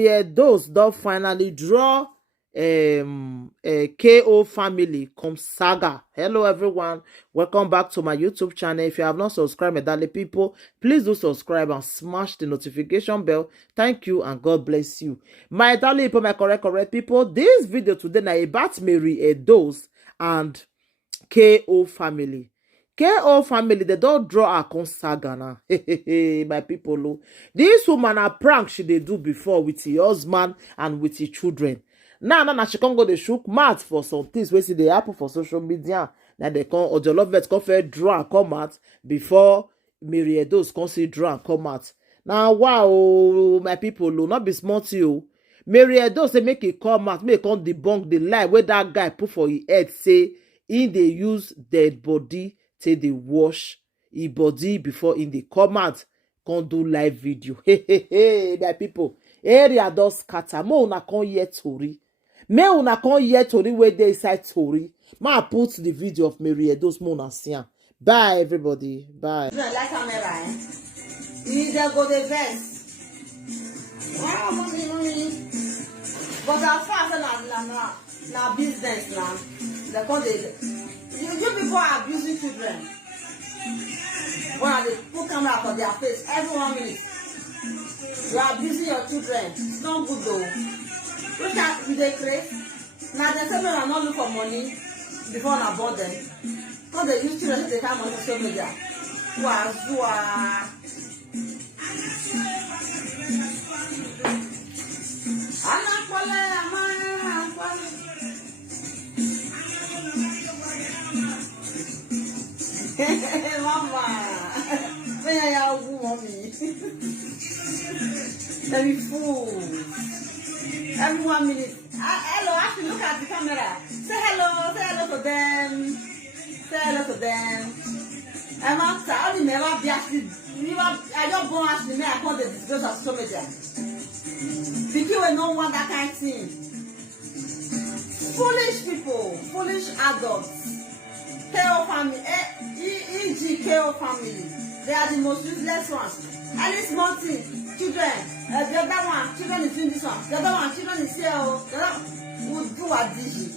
Yeah, those don't finally draw a KO family come saga. Hello everyone, welcome back to my YouTube channel. If you have not subscribed, my darling people, please do subscribe and smash the notification bell. Thank you and God bless you. My darling people, my correct people, this video today na about Mary Edols and KO family. KO family, they don't draw a con saga now. My people, oh. This woman a prank she they do before with her husband and with her children. Now she can't go the shook mouth for some things we see they happen for social media. Now they come or Jollof come fair draw and come out before Mary Edols come see draw and come out. Now wow, my people, oh, not be smart you. Mary Edols say make it come out, make come debunk the lie where that guy put for his head say in they use dead body till they wash e body before in the come out come do live video. Hey, my people, area don scatter. May una come hear tori. May una come hear tori wey dey inside tori. Ma put the video of Mary Edols mo una see am. Bye everybody. Bye. No like camera, eh? You dey go the vex. Wow, mommy. But as far as na business now, they call the you people are abusing children. When they put camera for their face every 1 minute, you are abusing your children. It's not good though. Look at they create. Now they say they are not look for money before I bought them. Because they use children to come on social media. Wazua. Mama, when I have mommy, let me fool. Every 1 minute. Hello, I have to look at the camera. Say hello to them. Say hello to them. I'm outside. Only me, I don't go ask me. I call the disgrace of social media. People will not want that kind of thing. Foolish people, foolish adults. KO family, e.g. KO family, they are the most useless ones. And it's small thing, children, the other one, children is doing this one, the other one, children is here, the other will do a digi.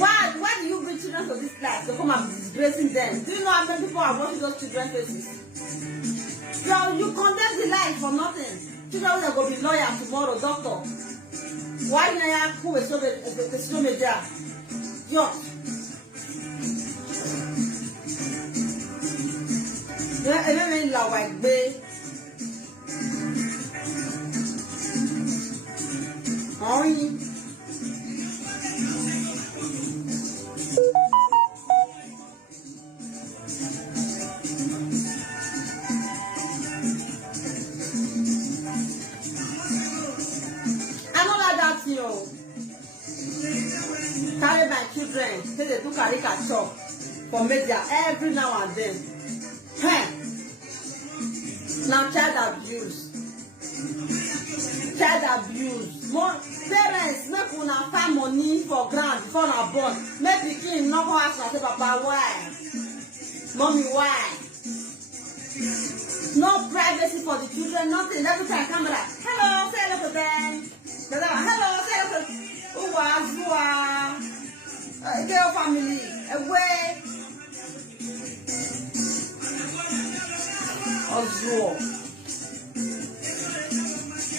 Why do you bring children to this life to come and be disgracing them? Do you know how many people are watching those children's faces? So you condemn the life for nothing. Children will go be lawyer tomorrow, doctor. Why do you have who is so media? Yo. Ẹlẹ́rìn la wà gbé. Ọ̀yin. I no like that thing o. Carry my children say they do caricature for media every now and then. Now child abuse. More parents make una find money for ground before na born. Make pikin no go ask say papa why? Mommy why? No privacy for the children, nothing. Every time camera. Hello, say hello to them. Hello, say hello to Uwazua, girl family, away. Ozuo.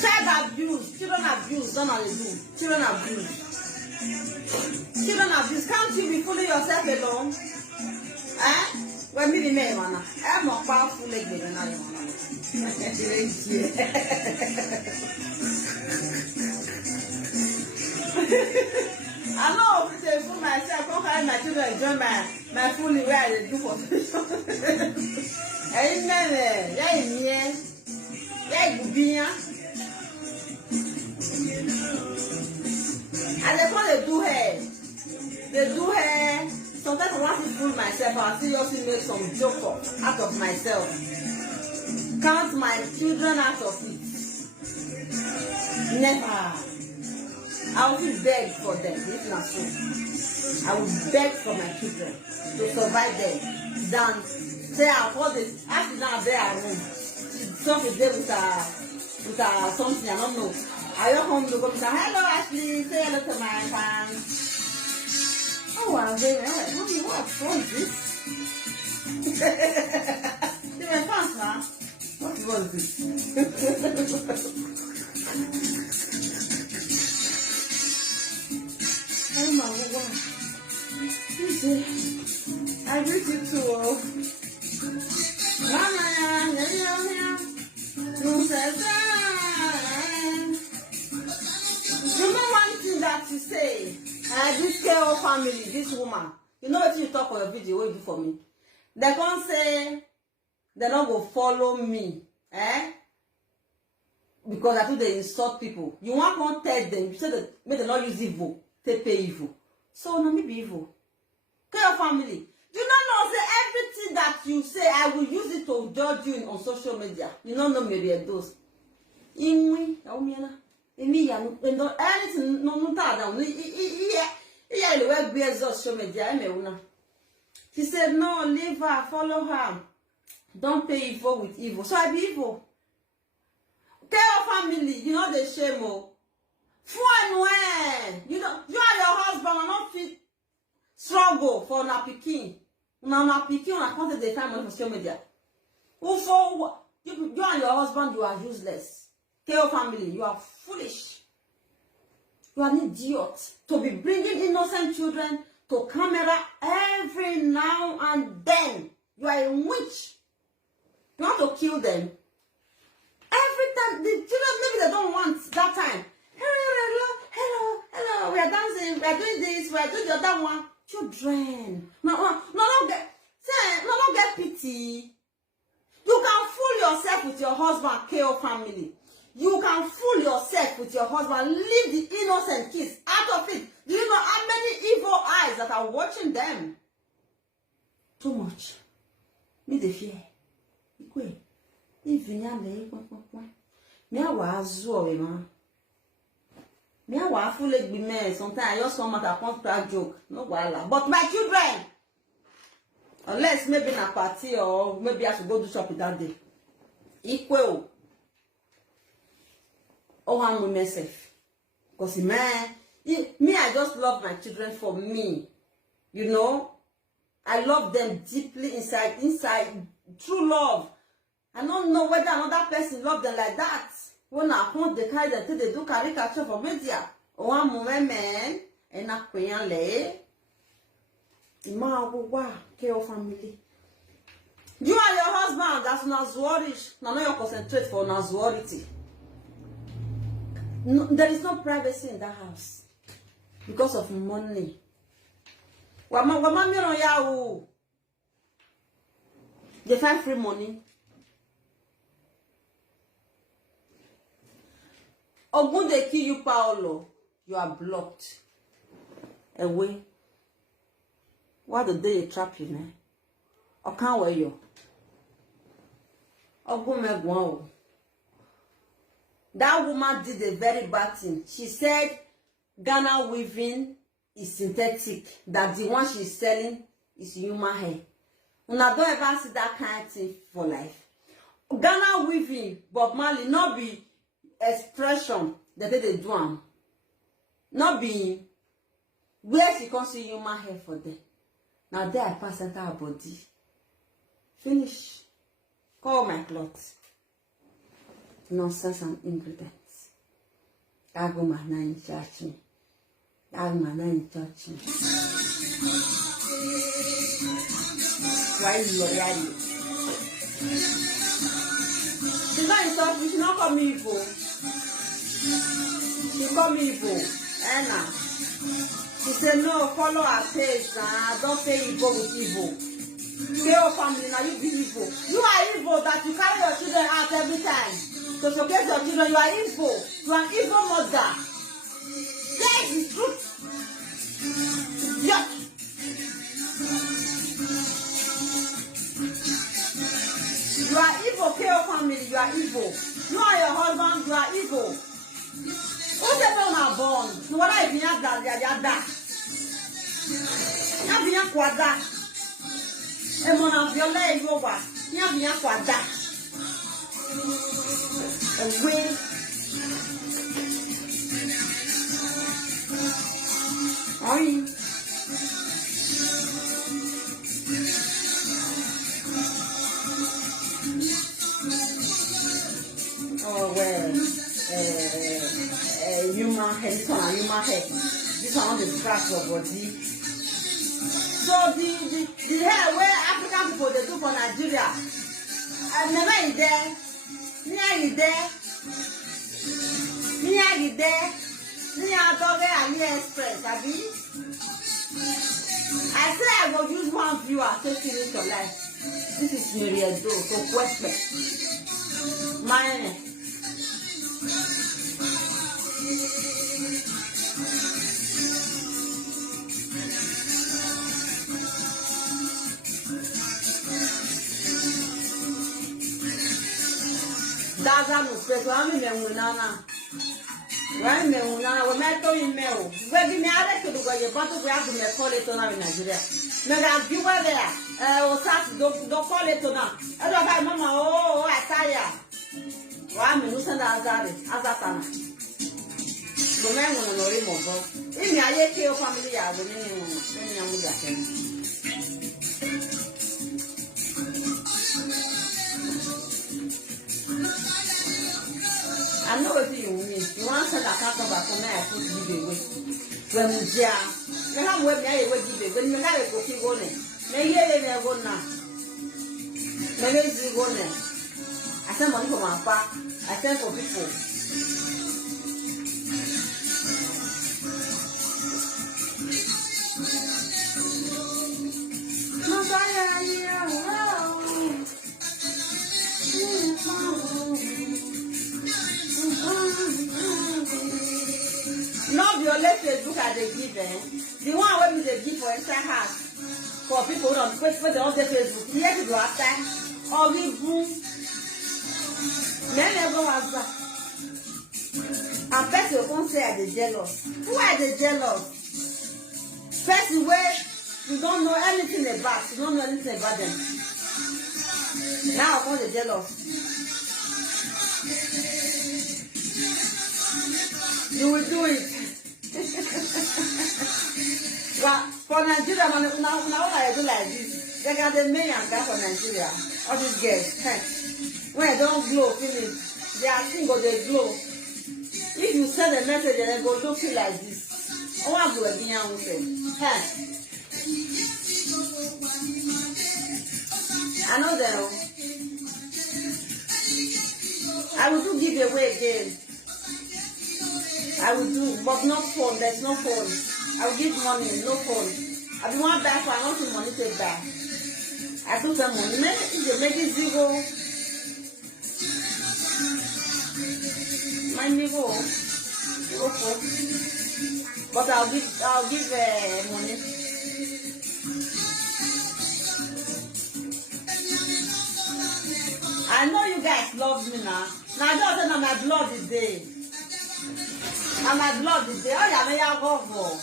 Child abuse, children abuse, don't know do. Children abuse. Can't you be fooling yourself alone? Eh? When me the man, I'm more powerful like me than I am. I know if they fool myself, I can't carry my children enjoy my fooling where I do for amen. Yeah, you be here. And they call they do hair. They do hair. Sometimes I want to fool myself. I seriously make some joke out of myself. Count my children out of it. Never. I will beg for them. If not so, I will beg for my children to survive them. Than say I afford it. After now, they are room. Talk with them with with something I don't know. I walk home to go say hello Ashley, say hello to my fans. Oh, I'm very mommy, what is this? To my fans, huh? What was this? Oh my God. I greet you too. You know one thing that you say, this KO family, this woman, you know what you talk on your video, what you do for me? They can't say they don't go follow me, because I think they insult people. You want to tell them, you say that may they not use evil, they pay evil. So no me be evil. KO family, you don't know say everything that you say, I will use it to judge you on social media. You don't know maybe those. Anything no down. Social media. She said, no, leave her, follow her. Don't pay evil with evil. So I be evil. Tell family, you know the shame. You know, you and your husband are not fit struggle for na pikin. Na pikin on account of the time on social media. You and your husband, you are useless. Tell family, you are foolish. You are an idiot to be bringing innocent children to camera every now and then. You are a witch. You want to kill them. Every time, the children, maybe they don't want that time. Hello, we are dancing, we are doing this, we are doing the other one. Children. No, don't get pity. You can fool yourself with your husband, KO family. You can fool yourself with your husband. Leave the innocent kids out of it. Do you know how many evil eyes that are watching them? Too much. Me the fear. Me awa azu man. Me awa full leg be me. Sometimes I just come out and come to joke. No wala. But my children, unless maybe na party or maybe I should go do shopping that day. Equal. Oh, I'm with myself. Because man, me, I just love my children for me. You know, I love them deeply inside, true love. I don't know whether another person love them like that. When I want the carry them till they do caricature for media. Oh, I'm with man, and I can't lay. Wow, KO family. You and your husband, that's not Zwarish. Now you concentrate for Nazwarity. No, there is no privacy in that house because of money. They find free money. Ogun they kill you, Paolo. You are blocked away. Why did they trap you, man? Or can't wear you? Ogun me go. That woman did a very bad thing. She said Ghana weaving is synthetic. That the one she's selling is human hair. Una don't ever see that kind of thing for life. Ghana weaving, Bob Marley, not be expression that they do am. Not be where she can see human hair for them. Now there I pass enter her body. Finish. Call my clothes. Nonsense and ingredients. Agumana in church me. Agumana in church me. Why you are ready? She's not insult me. She not call me evil. She call me evil. Anna. She said no. Follow her page. Don't pay evil with evil. KO family, now you be evil. You are evil that you carry your children out every time. To showcase your children, you are evil. You are an evil mother. That is the truth. Yeah. You are evil, KO family, you are evil. You and your husband, you are evil. Who said on our bond? You want to be that. You have been quadra. And one of your legs over. You have been quadra. Away. Oi. Oh well. Human hair. This one human hair. This one the scratch for body. So the hair where African people they do for Nigeria. Never is there. Near is there. Near is there. Near Doge AliExpress. Abi. I say I go use one viewer to finish your life. This is Miriam Doe, so question. My Daza no speak, I'm in Munana. Why me Munana? We met in Mel. Where be married to the way you want to grab the call it on in Nigeria. Mega, you were there. Or Sat, don't call it on. I don't have Mama. Oh, I tire. Why me listen to Azatana? The man will know him over. In the IAK family, I will name I know what you mean. You want to talk about the man who give away. When you have what they will give when you have a cookie on it. Maybe they never now. Maybe you go there. I send money for my back. I send for people. Not your latest look at the given. The one where we give for inside house for people who don't wait for the other Facebook. Here to go after or we boom. Then never was that. I bet you won't say they jealous. Who are they jealous? First way you don't know anything about. You don't know anything about them. Now I'm the jealous. You will do it. Well, for Nigeria, now what I do like this, they got the men and guys for Nigeria. All these girls, when I don't glow, finish, they are single, they glow. If you send a message and they go looking like this, I want to go again and say, I know them. I will do giveaway again. I will do, but not phone. There's no phone. I will give money, no phone. I will want back for I want the money take back. I took some money. If they make it zero, my neighbor, but I'll give money. I know you guys love me now. Now I don't know my blood is there. And my blood is there. Oh yeah, may I go for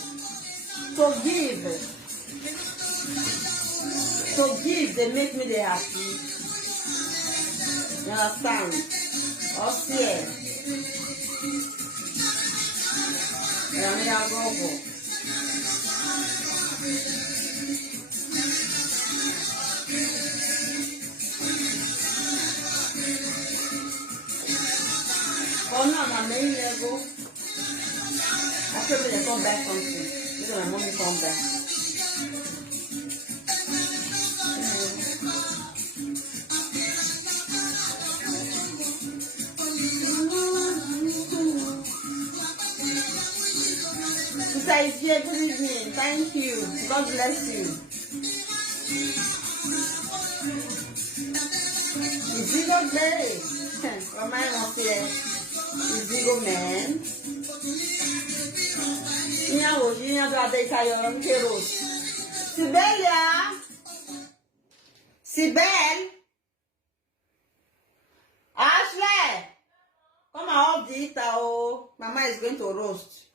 to give, they make me they happy. You understand? Oh yeah. Yeah, may I go for. Oh no, may go. After they come back something, this is my mommy come back. Sister is here, good evening. Thank you. God bless you. Is it okay? From my mom here. Is it man? Sibelia, Sibel, Ashley, come off the heater. Oh, Mama is going to roast.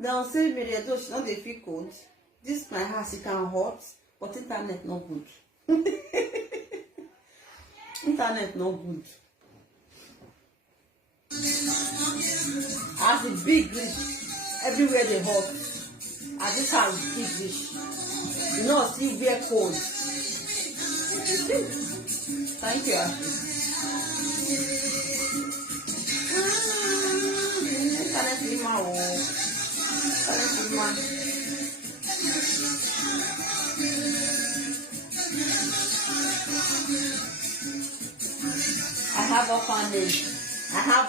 They'll say me they don't not they feel cold. This my house it can hot, but internet not good. Internet no good. As the big reach, everywhere they hot. As this house big reach, you know, still wear cold. Thank you, Ashley. Internet lima o. Internet lima. I have orphanage. I have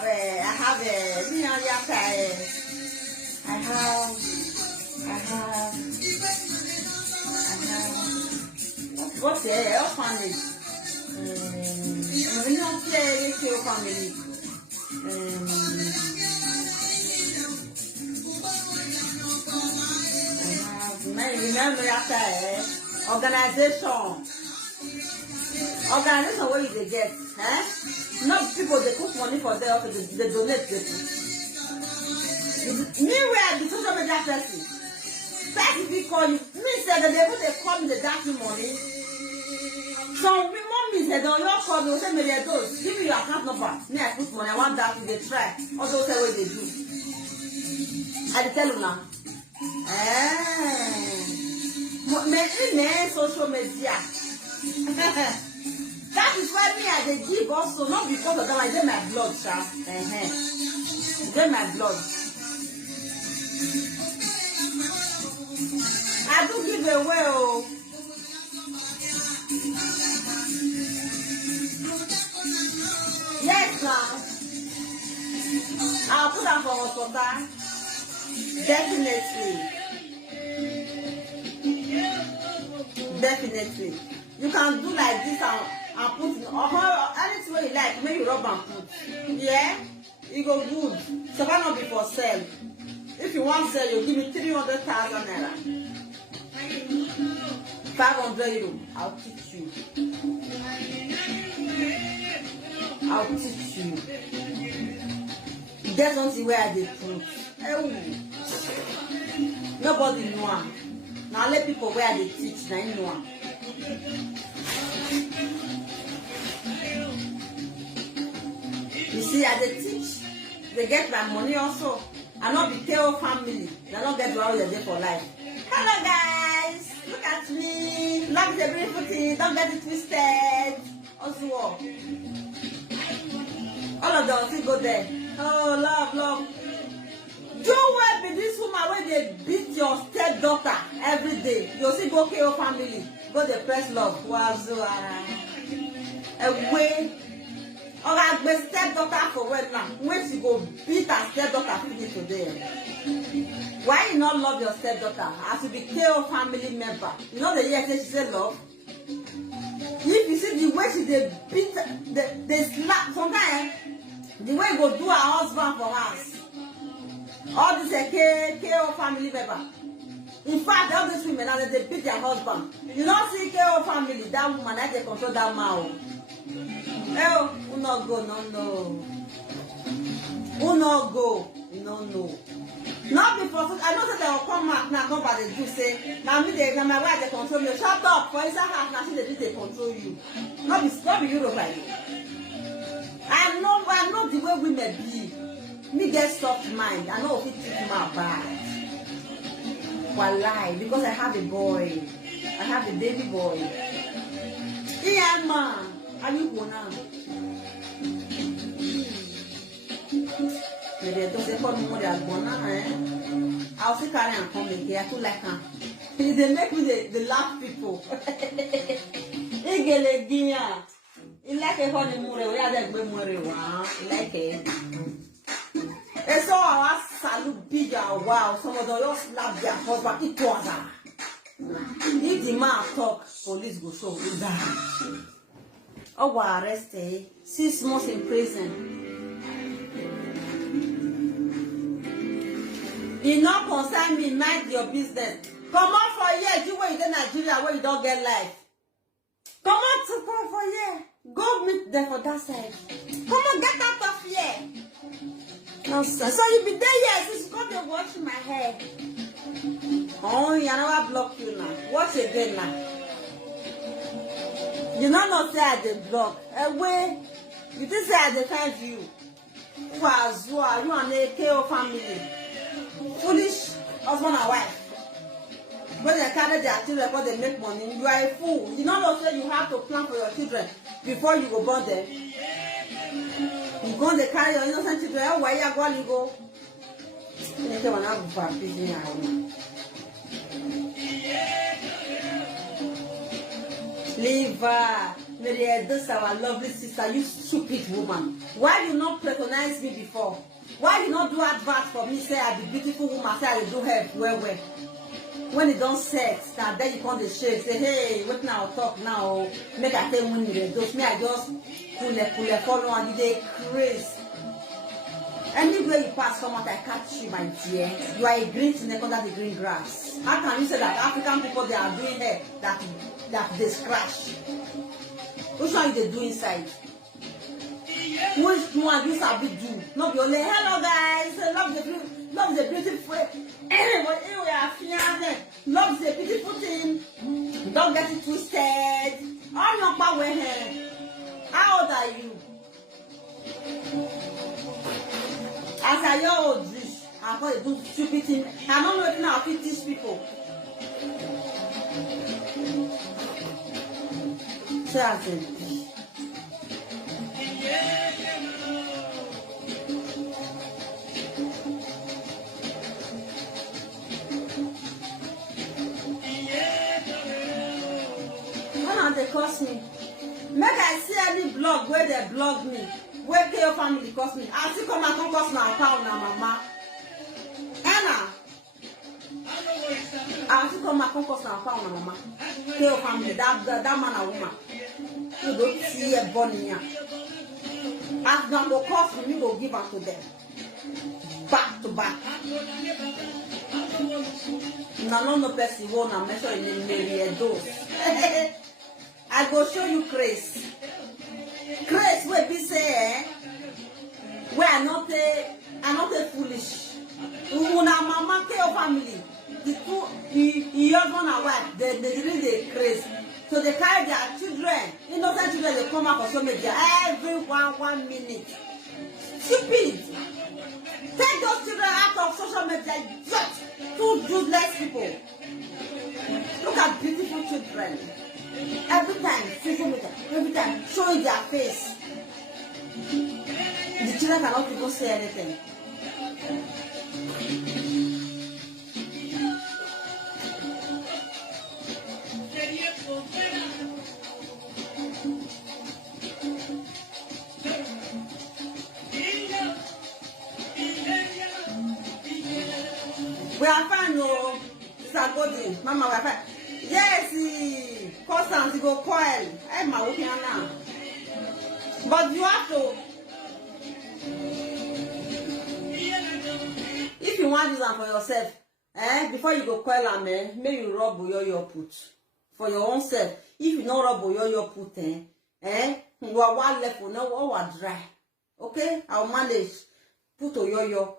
what's the orphanage? We don't play family. Remember after organization where you get, eh? Not people they put money for their office, they donate people. Me where the social media person, that if we call you, me said that they call me the dirty money. So me mom said, "Oh, your call me, say me they do. Give me your account number. Me I put money. I want that to they try. Also say what they do. I tell you now. Me social media. That is why me I dey give also, not because of that. I get my blood, sha. Get my blood. I do give away, oh. Yes, now. I'll put that for water. Definitely. You can do like this and put anything you like, maybe you rub and put. Yeah? It go good. So why not be for sale? If you want sell, you give me 300,000 naira. 500 euro. I'll teach you. Get something where I did put. Nobody know. Now let people where they teach, now you know. You see, as they teach, they get my money also. I not be KO family. They don't get what they're there for life. Hello guys, look at me. Love is a beautiful thing. Don't get it twisted. Also, all of them still go there. Oh, love. Do well be this woman where they beat your stepdaughter every day. You see go KO family. Go the press love. Away. Or I be stepdaughter for when now. When she go beat her stepdaughter finish today. Why you not love your stepdaughter? As to be KO family member. You know the year she said love. If you see the way she they beat, they slap sometimes. The way you go do her husband for us. All this KO family member. In fact, all these women, and they beat their husband. You don't see KO family, that woman, that they control that man. Oh, who not go, no. Who not go, no. Not before, I know that they will come back now, nobody do say, now me, now my wife, they control you. Shut up, for inside house, now she they control you. Not be Europe, I know the way women be. Me get soft mind. I know if it treat my bad. Wallahi, because I have a boy. I have a baby boy. Yeah, man. Are you going now? Maybe I don't say for more than one, eh? I'll see carry and come here. I too like her. They make me the laugh people. You like a honeymoon, we are the memory. You like it. And so I salute big wow. Some of them just slap their husband. It was if the man talk, police go show you that. Oh, we're arrested. 6 months in prison. You not concern me, mind your business. Come on for a year, you wait in Nigeria where you don't get life. Come on to come for a year. Go meet them for that side. Come on, get out of here. Nonsense. So you be there, yes, you come and wash my hair. Oh, you never block you now. Watch again now. You know say I dey blog. Away. You think say I defend you. Who are Zua, you and the KO family. Foolish husband and wife. When they carry their children because they make money, you are a fool. You know say you have to plan for your children before you go born them. You go and carry your innocent children. Oh, where you go, you go. You can have a business. Leave her. Mary, this is our lovely sister, you stupid woman. Why you not patronize me before? Why you not do advert for me, say I be beautiful woman, say I do help well. When it don't set, now then you come the shade, say, hey, what now talk now? Make I tell when you do me, I just pull follow and they crazy. Anywhere you pass someone, I catch you, my dear. You are a green snake under the green grass. How can you say that African people they are doing hair that they scratch? Which one they do inside? Which one you sabi do? Not be only hello guys, love the beautiful. But here we are feeling love the beautiful thing. Don't get it twisted. All your power here. How old are you? As I your old rich, I'm going to do stupid thing. I don't know if now I fit teach people. They cost me. Make I see any blog where they blog me, where your family cost me. I still come and come cost my account now, mama. Anna. I still come and come cost my account now, mama. Your family, that man and woman. You don't see a bunny here. As them go cost me, you go give her to them. Back to back. No person who na measure in the dose. I go show you Grace. Grace will be say, where I not a foolish. Una mama your family. The two, the husband and wife, they really crazy. So they carry their children, innocent children, they come out for social media every 1 minute. Stupid. Take those children out of social media, just two useless people. Look at beautiful children. Every time, social media, every time, showing their face. The children cannot even say anything. We are fine, no. It's Mama, we are fine. Yes, Constance, you go coil. I'm working now. But you have to. If you want this one for yourself, before you go coil am, maybe you rub your put for your own self. If you don't rub your put, you are one left for now or dry. Okay, I'll manage. Put yo.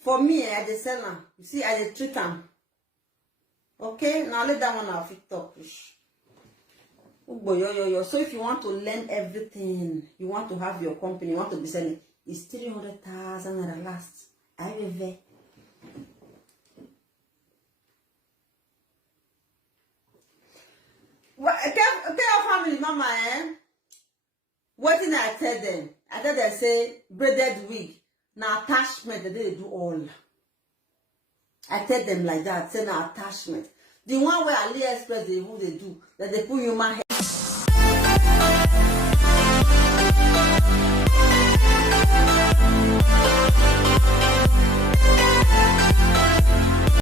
For me, I dey sell am. You see, I dey treat am. Okay, now let that one off it up. So if you want to learn everything, you want to have your company, you want to be selling, it's 300,000 naira last. I will. Okay, family, mama, what did I tell them? I tell them say braided wig. Now attachment that they do all. I tell them like that, say now attachment. The one where AliExpress they do, that they put human hair.